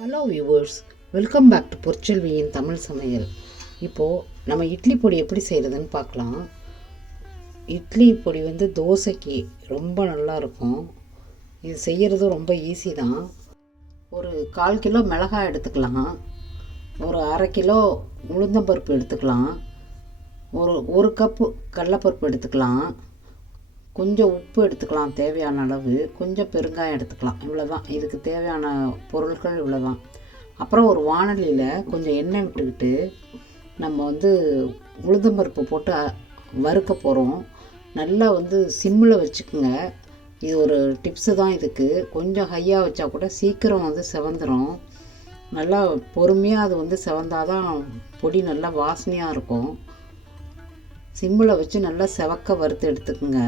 Hello viewers welcome back to பொற்செல்வியின் Tamil சமையல் இப்போது நம்ம இட்லி பொடி எப்படி செய்கிறதுன்னு பார்க்கலாம். இட்லி பொடி வந்து தோசைக்கு ரொம்ப நல்லா இருக்கும். இது செய்கிறதும் ரொம்ப ஈஸி தான். ஒரு கால் கிலோ மிளகாய் எடுத்துக்கலாம். ஒரு அரை கிலோ உளுந்தம்பருப்பு எடுத்துக்கலாம். ஒரு ஒரு கப்பு கடலப்பருப்பு எடுத்துக்கலாம். கொஞ்சம் உப்பு எடுத்துக்கலாம் தேவையான அளவு. கொஞ்சம் பெருங்காயம் எடுத்துக்கலாம் இவ்வளோ தான் இதுக்கு தேவையான பொருட்கள் இவ்வளோ தான் அப்புறம் ஒரு வானலியில் கொஞ்சம் எண்ணெய் விட்டுக்கிட்டு நம்ம வந்து உளுந்தம்பருப்பு போட்டு வறுக்க போகிறோம் நல்லா வந்து சிம்மில் வச்சுக்கோங்க. இது ஒரு டிப்ஸு தான் இதுக்கு. கொஞ்சம் ஹையாக வச்சா கூட சீக்கிரம் வந்து செவந்துடும் நல்லா பொறுமையாக அது வந்து செவந்தாதான் பொடி நல்லா வாசனையாக இருக்கும். சிம்மில் வச்சு நல்லா செவக்க வறுத்து எடுத்துக்கோங்க.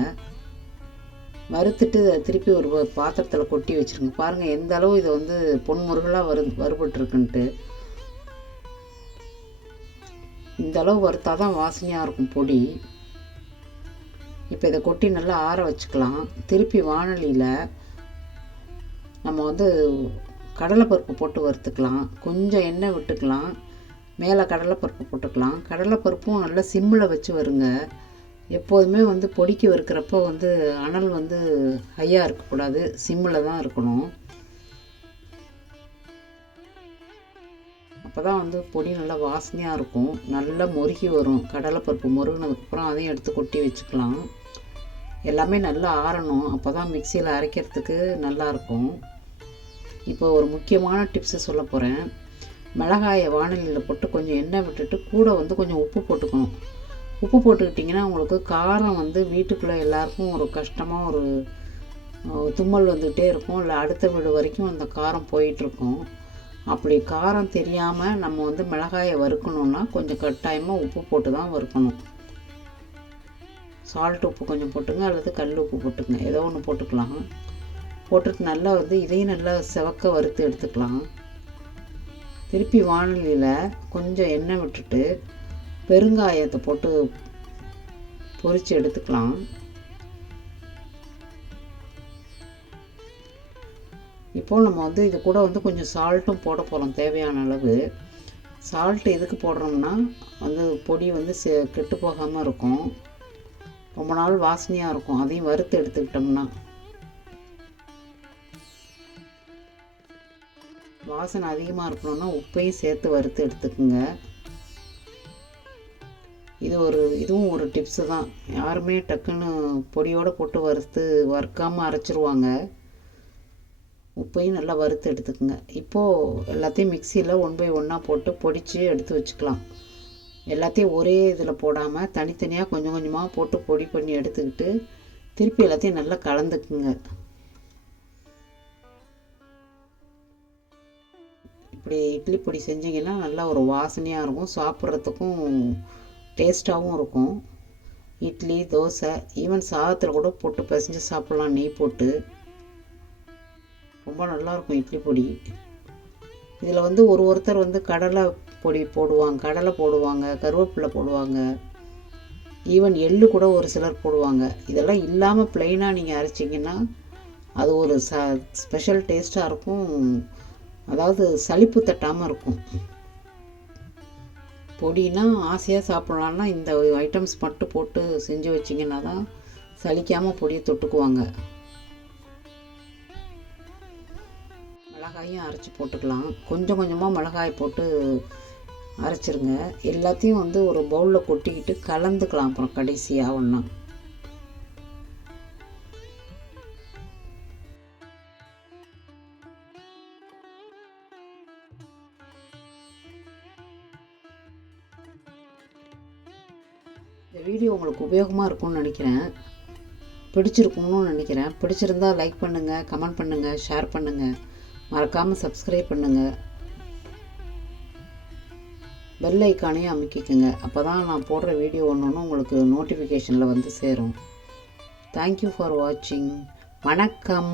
வறுத்துட்டு அதை திருப்பி ஒரு பாத்திரத்தில் கொட்டி வச்சுருங்க. பாருங்கள் எந்த அளவு இது வந்து பொன்முருகலாக வரு வறுபட்டுருக்குன்ட்டு. இந்த அளவு வறுத்தா தான் வாசனையாக இருக்கும் பொடி. இப்போ இதை கொட்டி நல்லா ஆற வச்சுக்கலாம். திருப்பி வானலியில் நம்ம வந்து கடலைப்பருப்பு போட்டு வறுத்துக்கலாம். கொஞ்சம் எண்ணெய் விட்டுக்கலாம். மேலே கடலைப்பருப்பு போட்டுக்கலாம். கடலைப்பருப்பும் நல்லா சிம்மில் வச்சு வருங்க. எப்போதுமே வந்து பொடிக்கு வறுக்கிறப்போ வந்து அனல் வந்து ஹையாக இருக்கக்கூடாது. சிம்மில் தான் இருக்கணும். அப்போ தான் வந்து பொடி நல்லா வாசனையாக இருக்கும். நல்லா முருகி வரும். கடலைப்பருப்பு முருகினதுக்கப்புறம் அதையும் எடுத்து கொட்டி வச்சுக்கலாம். எல்லாமே நல்லா ஆறணும். அப்போ தான் மிக்சியில் அரைக்கிறதுக்கு நல்லாயிருக்கும் இப்போ ஒரு முக்கியமான டிப்ஸு சொல்ல போகிறேன். மிளகாயை வானலியில் போட்டு கொஞ்சம் எண்ணெய் விட்டுட்டு கூட வந்து கொஞ்சம் உப்பு போட்டுக்கணும். உப்பு போட்டுக்கிட்டிங்கன்னா உங்களுக்கு காரம் வந்து வீட்டுக்குள்ளே எல்லாருக்கும் ஒரு கஷ்டமாக ஒரு தும்மல் வந்துகிட்டே இருக்கும். இல்லை அடுத்த வீடு வரைக்கும் அந்த காரம் போயிட்டுருக்கும். அப்படி காரம் தெரியாமல் நம்ம வந்து மிளகாயை வறுக்கணுன்னா கொஞ்சம் கட்டாயமாக உப்பு போட்டு தான் வறுக்கணும். சால்ட் உப்பு கொஞ்சம் போட்டுங்க அல்லது கல் உப்பு போட்டுங்க. ஏதோ ஒன்று போட்டுக்கலாம். போட்டுட்டு நல்லா வந்து இதையும் நல்லா செவக்க வறுத்து எடுத்துக்கலாம். திருப்பி வானொலியில் கொஞ்சம் எண்ணெய் விட்டுட்டு பெருங்காயத்தை போட்டு பொரித்து எடுத்துக்கலாம். இப்போது நம்ம வந்து இது கூட வந்து கொஞ்சம் சால்ட்டும் போட போகிறோம் தேவையான அளவு. சால்ட் எதுக்கு போடுறோம்னா வந்து பொடி வந்து செ கெட்டு போகாமல் இருக்கும். ரொம்ப நாள் வாசனையாக இருக்கும். அதையும் வறுத்து எடுத்துக்கிட்டோம்னா. வாசனை அதிகமாக இருக்கணும்னா உப்பையும் சேர்த்து வறுத்து எடுத்துக்குங்க. இது ஒரு இதுவும் ஒரு டிப்ஸு தான். யாருமே டக்குன்னு பொடியோடு போட்டு வறுத்து வறுக்காமல் அரைச்சிருவாங்க. உப்பையும் நல்லா வறுத்து எடுத்துக்கோங்க. இப்போது எல்லாத்தையும் மிக்சியில் ஒன் பை ஒன்றா போட்டு பொடிச்சு எடுத்து வச்சுக்கலாம். எல்லாத்தையும் ஒரே இதில் போடாமல் தனித்தனியாக கொஞ்சம் கொஞ்சமாக போட்டு பொடி பண்ணி எடுத்துக்கிட்டு திருப்பி எல்லாத்தையும் நல்லா கலந்துக்குங்க. இப்படி இட்லி பொடி செஞ்சிங்கன்னா நல்லா ஒரு வாசனையாக இருக்கும். சாப்பிட்றதுக்கும் டேஸ்ட்டாகவும் இருக்கும். இட்லி தோசை ஈவன் சாதத்தில் கூட போட்டு பிசைஞ்சு சாப்பிட்லாம். நெய் போட்டு. ரொம்ப நல்லாயிருக்கும் இட்லி பொடி. இதில் வந்து ஒரு ஒருத்தர் வந்து கடலை பொடி போடுவாங்க. கடலை போடுவாங்க கருவேப்பிலை போடுவாங்க. ஈவன் எள்ளு கூட ஒரு சிலர் போடுவாங்க. இதெல்லாம் இல்லாமல் ப்ளைனாக நீங்கள் அரைச்சிங்கன்னா அது ஒரு ச ஸ்பெஷல் டேஸ்ட்டாக இருக்கும். அதாவது சலிப்பு தட்டாமல் இருக்கும். பொடினா ஆசையாக சாப்பிட்லான்னா இந்த ஐட்டம்ஸ் மட்டும் போட்டு செஞ்சு வச்சிங்கன்னா தான் சலிக்காமல் பொடியை தொட்டுக்குவாங்க. மிளகாயும் அரைச்சி போட்டுக்கலாம். கொஞ்சம் கொஞ்சமாக மிளகாய் போட்டு அரைச்சிருங்க. எல்லாத்தையும் வந்து ஒரு பவுலில் கொட்டிக்கிட்டு கலந்துக்கலாம் அப்புறம் கடைசியாக ஒன்றா இந்த வீடியோ உங்களுக்கு உபயோகமாக இருக்கும்னு நினைக்கிறேன். பிடிச்சிருக்கும்னு நினைக்கிறேன். பிடிச்சிருந்தா லைக் பண்ணுங்கள் கமெண்ட் பண்ணுங்கள் ஷேர் பண்ணுங்கள் மறக்காமல் சப்ஸ்கிரைப் பண்ணுங்கள் பெல் ஐக்கானையும் அமைக்கிக்கோங்க. அப்போ தான் நான் போடுற வீடியோ ஒன்று ஒன்று உங்களுக்கு நோட்டிஃபிகேஷனில் வந்து சேரும். தேங்க்யூ ஃபார் வாட்சிங் வணக்கம்.